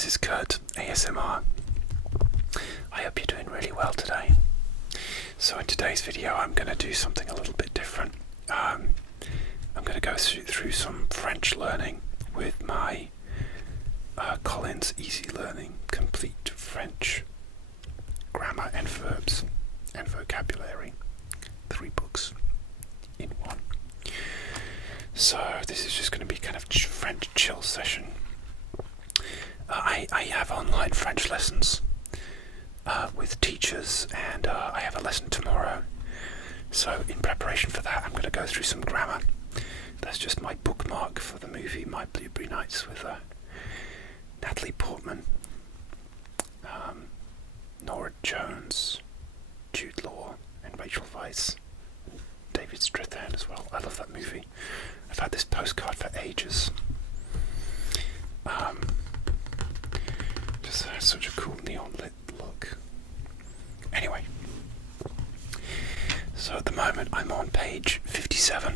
this is Kurt, ASMR. I hope you're doing really well today. So in today's video I'm going to do something a little bit different. I'm going to go through some French learning with my Collins Easy Learning Complete French Grammar and Verbs and Vocabulary. 3 books in one. So this is just going to be kind of French chill session. I have online French lessons with teachers, and I have a lesson tomorrow. So in preparation for that, I'm going to go through some grammar. That's just my bookmark for the movie My Blueberry Nights with Natalie Portman, Nora Jones, Jude Law, and Rachel Weisz, and David Strathairn as well. I love that movie. I've had this postcard for ages. Just has such a cool neon lit look. Anyway, so at the moment I'm on page 57,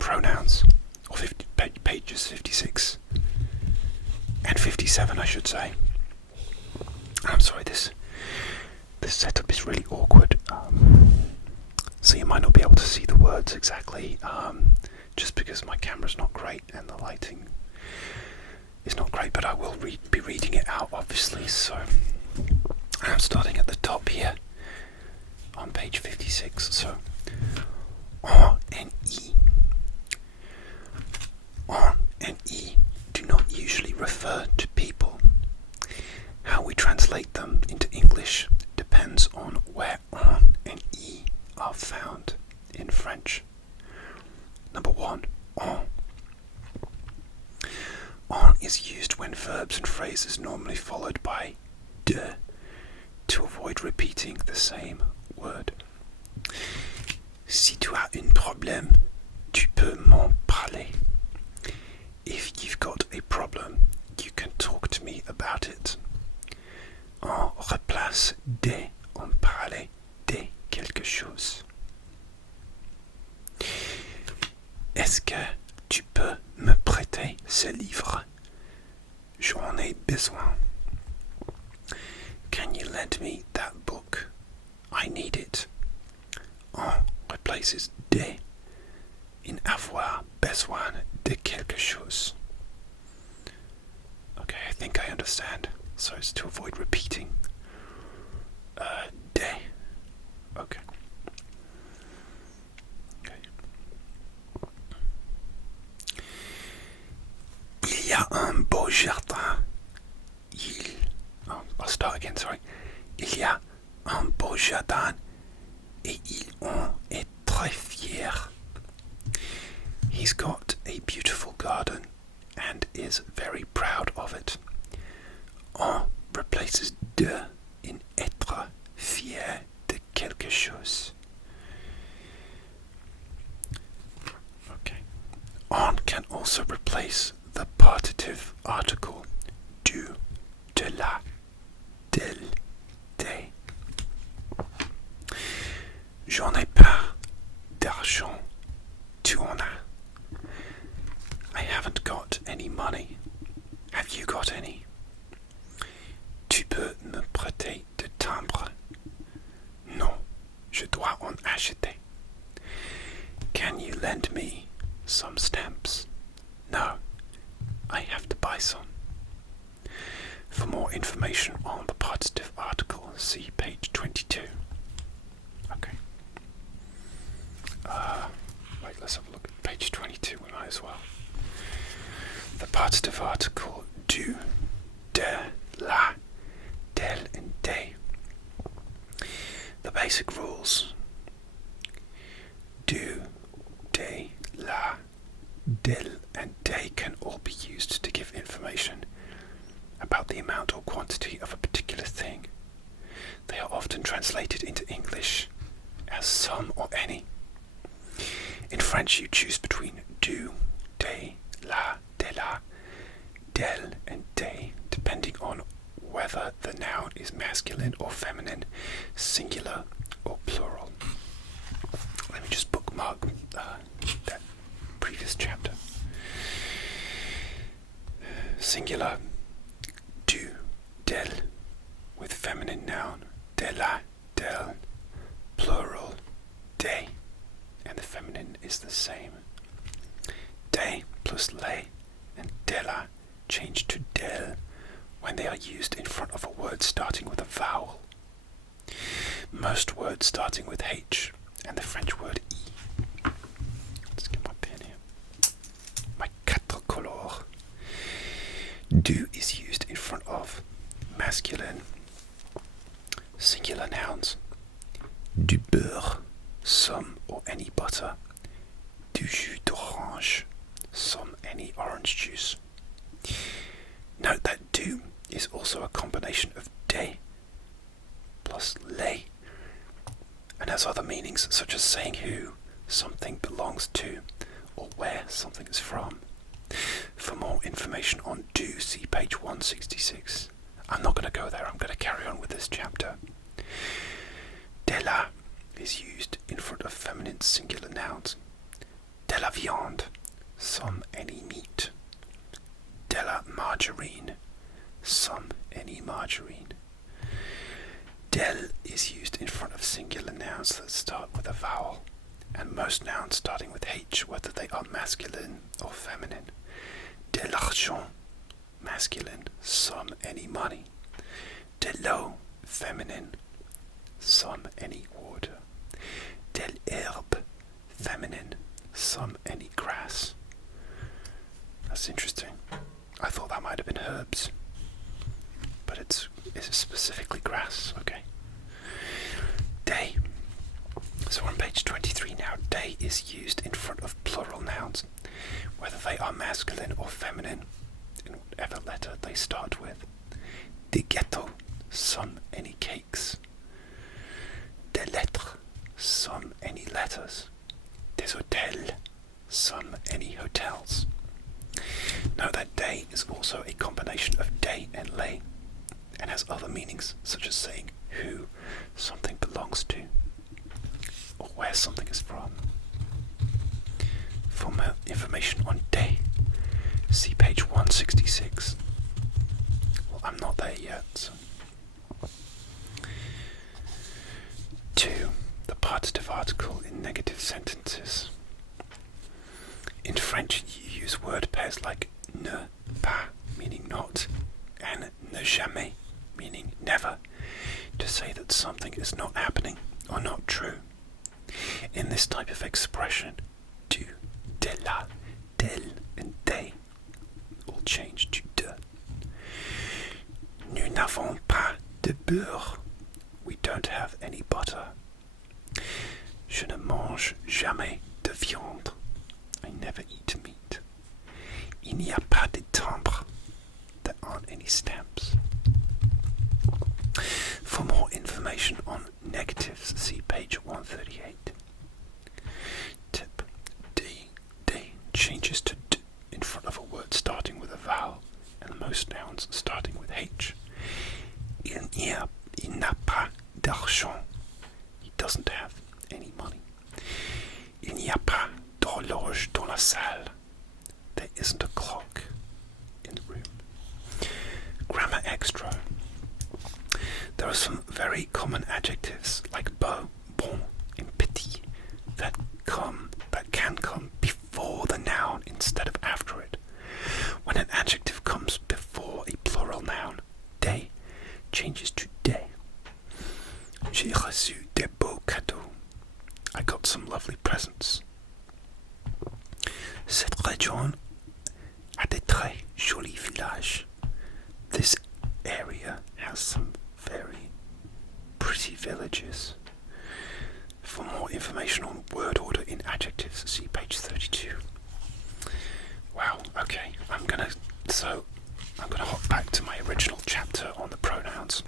pronouns, or pages 56 and 57 I should say. I'm sorry, this setup is really awkward, so you might not be able to see the words exactly, just because my camera's not great and the lighting is not great, but I will be reading it out obviously. So I'm starting at the top here on page 56. So on and e do not usually refer to people. How we translate them into English depends on where on and e are found in French. Number 1, on. On is used when verbs and phrases normally followed by de to avoid repeating the same word. Si tu as un problème, tu peux m'en parler. If you've got a problem, you can talk to me about it. On replace de, on parlait de quelque chose. Est-ce que tu peux me prêter ce livre? J'en ai besoin. Can you lend me that book? I need it. On replaces de in avoir besoin de quelque chose. Okay, I think I understand. So it's to avoid repeating. De. Okay. Il y a un beau jardin. I'll start again, sorry. Il y a un beau jardin et il en est très fier. He's got a beautiful garden and is very proud of it. On replaces de in être fier de quelque chose. Okay. On can also replace the partitive article du, de la, del, des. J'en ai pas d'argent. Tu en as. I haven't got any money. Have you got any? Tu peux me prêter de timbre? Non, je dois en acheter. Can you lend me some stamps? No, I have to buy some. For more information on the partitive article, see page 22. Okay. Wait, let's have a look at page 22, we might as well. The partitive article du, de, la, del, and des. The basic rules. Du, de, la, del, and des can all be used to give information about the amount or quantity of a particular thing. They are often translated into English as some or any. In French, you choose between du, de, la, de la, del, and des, depending on whether the noun is masculine or feminine, singular or plural. Let me just bookmark that previous chapter. Singular, del, with feminine noun, de la, del, plural, de, and the feminine is the same. De plus le and de la change to del when they are used in front of a word starting with a vowel. Most words starting with H and the French word I. Let's get my pen here. My quatre couleurs. Du is used in front of masculine singular nouns. Du beurre, some or any butter. Du jus d'orange, some any orange juice. Note that du is also a combination of de plus le, and has other meanings such as saying who something belongs to or where something is from. For more information on du, see page 166. I'm not going to go there, I'm going to carry on with this chapter. De la is used in front of feminine singular nouns. De la viande, some any meat. De la margarine, some any margarine. Del is used in front of singular nouns that start with a vowel, and most nouns starting with H, whether they are masculine or feminine. De l'argent, masculine, some any money. De l'eau, feminine, some any water. De l'herbe, feminine, some any grass. That's interesting. I thought that might have been herbs, but it's specifically grass. Okay. De. So we're on page 23 now. De is used in front of plural nouns, whether they are masculine or feminine, in whatever letter they start with. Des gâteaux, some any cakes. Des lettres, some any letters. Des hôtels, some any hotels. Note that de is also a combination of de and le, and has other meanings such as saying who something belongs to or where something is from. For more information on de, see page 166. Well, I'm not there yet. So. 2. The partitive article in negative sentences. In French, you use word pairs like ne pas, meaning not, and ne jamais, meaning never, to say that something is not happening or not true. In this type of expression, du, de la, del, and de all change to de. Nous n'avons pas de beurre. We don't have any butter. Je ne mange jamais de viande. I never eat meat. Il n'y a pas de timbre. There aren't any stamps. For more information on negatives, see page 138. Tip D. D changes to D in front of a word starting with a vowel, and most nouns starting with H. Il n'a pas d'argent. He doesn't have any money. Il n'y a pas d'horloge dans la salle. There isn't a clock in the room. Grammar extra. There are some very common adjectives like beau, bon, and petit that can come before the noun instead of after it. When an adjective comes before a plural noun, des changes to des. J'ai reçu des beaux cadeaux. I got some lovely presents. Cette région a des très jolis villages. This area has some very pretty villages. For more information on word order in adjectives, see page 32. Wow, okay, I'm gonna hop back to my original chapter on the pronouns.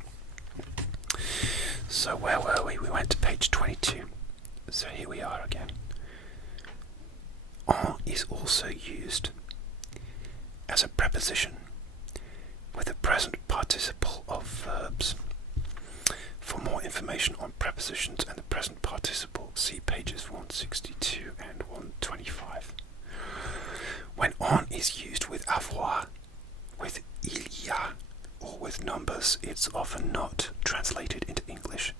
So where were we? We went to page 22. So here we are again. En is also used as a preposition with the present participle of verbs. For more information on prepositions and the present participle, see pages 162 and 125. When en is used with avoir, with il y a, or with numbers because it's often not translated into English,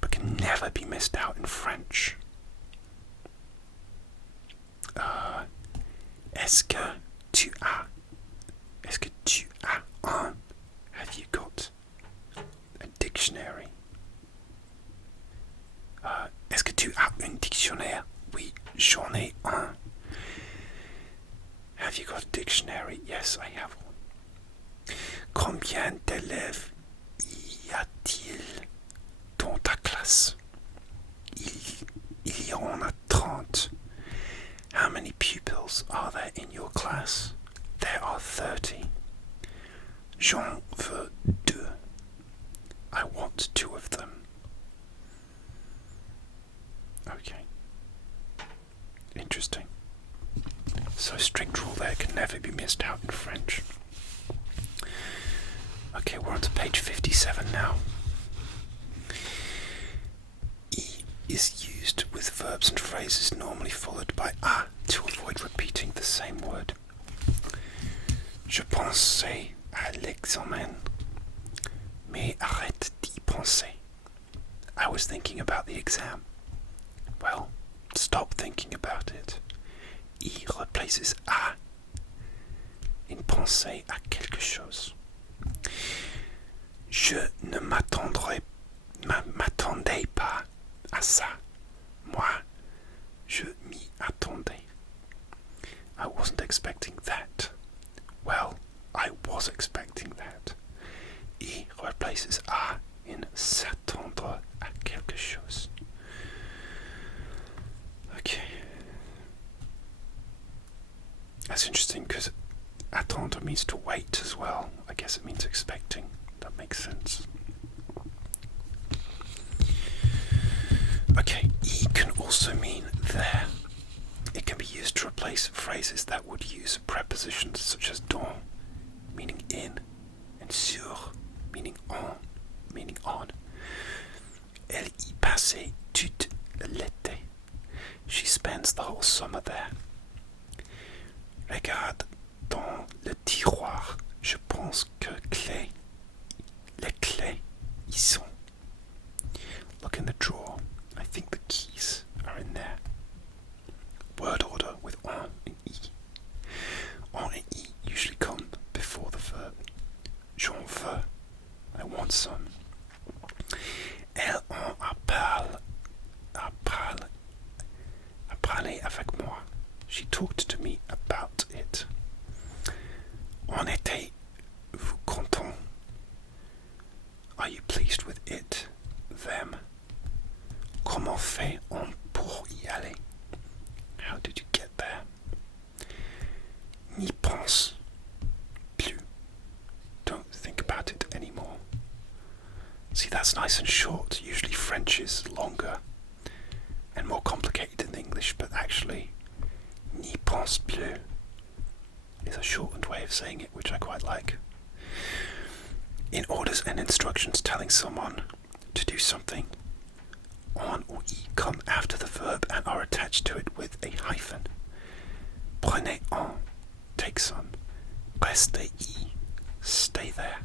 but can never be missed out in French. Est-ce que tu as un? Have you got a dictionary? Est-ce que tu as un dictionnaire? Oui, j'en ai un. Have you got a dictionary? Yes, I have one. Combien d'élèves y a-t-il dans ta classe? Il y en a 30. How many pupils are there in your class? There are 30. J'en veux 2. I want 2 of them. Okay. Interesting. So strict rule there can never be missed out in French. Okay, we're on to page 57 now. E is used with verbs and phrases normally followed by a to avoid repeating the same word. Je pensais à l'examen, mais arrête d'y penser. I was thinking about the exam. Well, stop thinking about it. I replaces a in penser à quelque chose. Je ne m'attendais pas à ça. Moi, je m'y attendais. I wasn't expecting that. Well, I was expecting that. I replaces a in s'attendre à quelque chose. Okay. That's interesting because attendre means to wait as well. I guess it means expecting. That makes sense. Okay, I can also mean there. It can be used to replace phrases that would use prepositions such as dans, meaning in, and sur, meaning on. Elle y passait toute l'été. She spends the whole summer there. Regarde dans le tiroir. Je pense que les clés y sont. Look in the drawer. I think the keys are in there. Word order with on and i. On and i usually come before the verb. J'en veux. I want some. Elle en a parlé avec moi. She talked to me about it. En étiez-vous content? Are you pleased with it? Them. Comment fait-on pour y aller? How did you get there? N'y pense plus. Don't think about it anymore. See, that's nice and short. Usually French is longer and more complicated than English, but actually, n'y pense plus is a shortened way of saying it, which I quite like. In orders and instructions telling someone to do something, on or y come after the verb and are attached to it with a hyphen. Prenez en, take some. Restez y, stay there.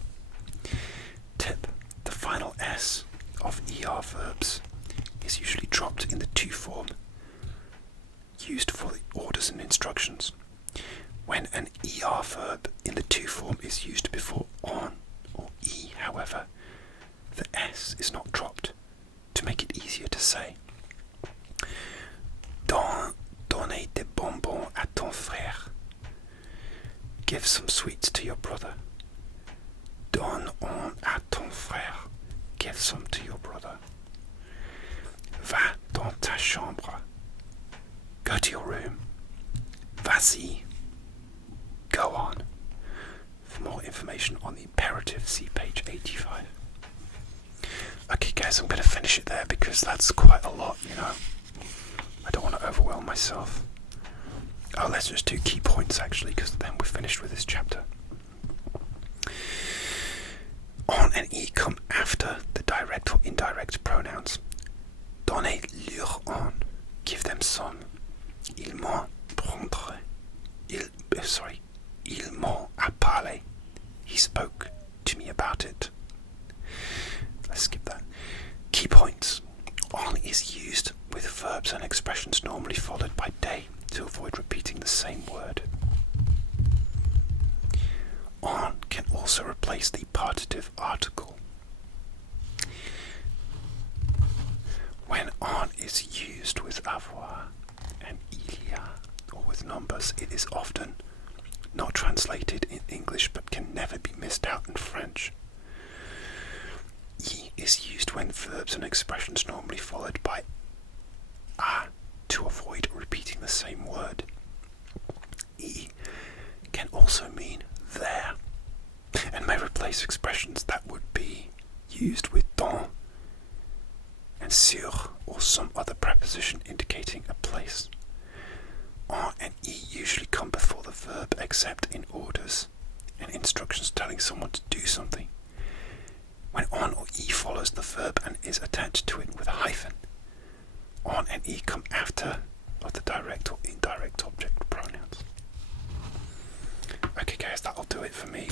Tip: the final S of ER verbs is usually dropped in the to form, used for the orders and instructions. When an ER verb in the to form is used before on or e, however, the S is not dropped to make it easier to say. Donnez des bonbons à ton frère. Give some sweets to your brother. Donne un à ton frère. Give some to your brother. Va dans ta chambre. Go to your room. Vas-y. Go on. For more information on the imperative, see page 85. Okay guys, I'm going to finish it there because that's quite a lot, you know. I don't want to overwhelm myself. Oh, let's just do key points actually, because then we're finished with this chapter. On and e come after the direct or indirect pronouns. Donnez-leur un. Give them some. Ils m'ont prendre. Ils m'ont à parler. He spoke to me about it. Let's skip that. Key points. On is used with verbs and expressions normally followed by day to avoid repeating the same word. On can also replace the partitive article. When on is used with avoir and il y a, or with numbers, it is often not translated in English but can never be missed out in French. Y is used when verbs and expressions normally followed by a to avoid repeating the same word. E can also mean there and may replace expressions that would be used with dans and sur or some other preposition indicating a place. En and e usually come before the verb except in orders and instructions telling someone to do something. When on or e follows the verb and is attached to it with a hyphen, on and e come after of the direct or indirect object pronouns. Okay guys, that'll do it for me.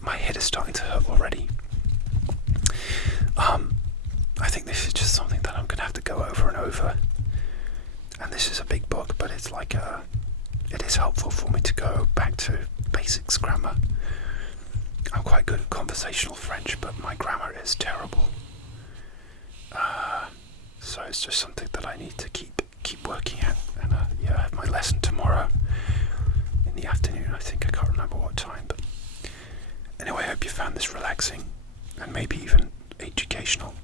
My head is starting to hurt already. I think this is just something that I'm going to have to go over and over. And this is a big book, but it's like it is helpful for me to go back to basics grammar. I'm quite good at conversational French, but my grammar is terrible. So it's just something that I need to keep working at. And yeah, I have my lesson tomorrow in the afternoon. I think I can't remember what time, but anyway, I hope you found this relaxing and maybe even educational.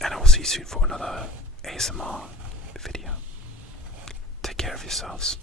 And I will see you soon for another ASMR video. Take care of yourselves.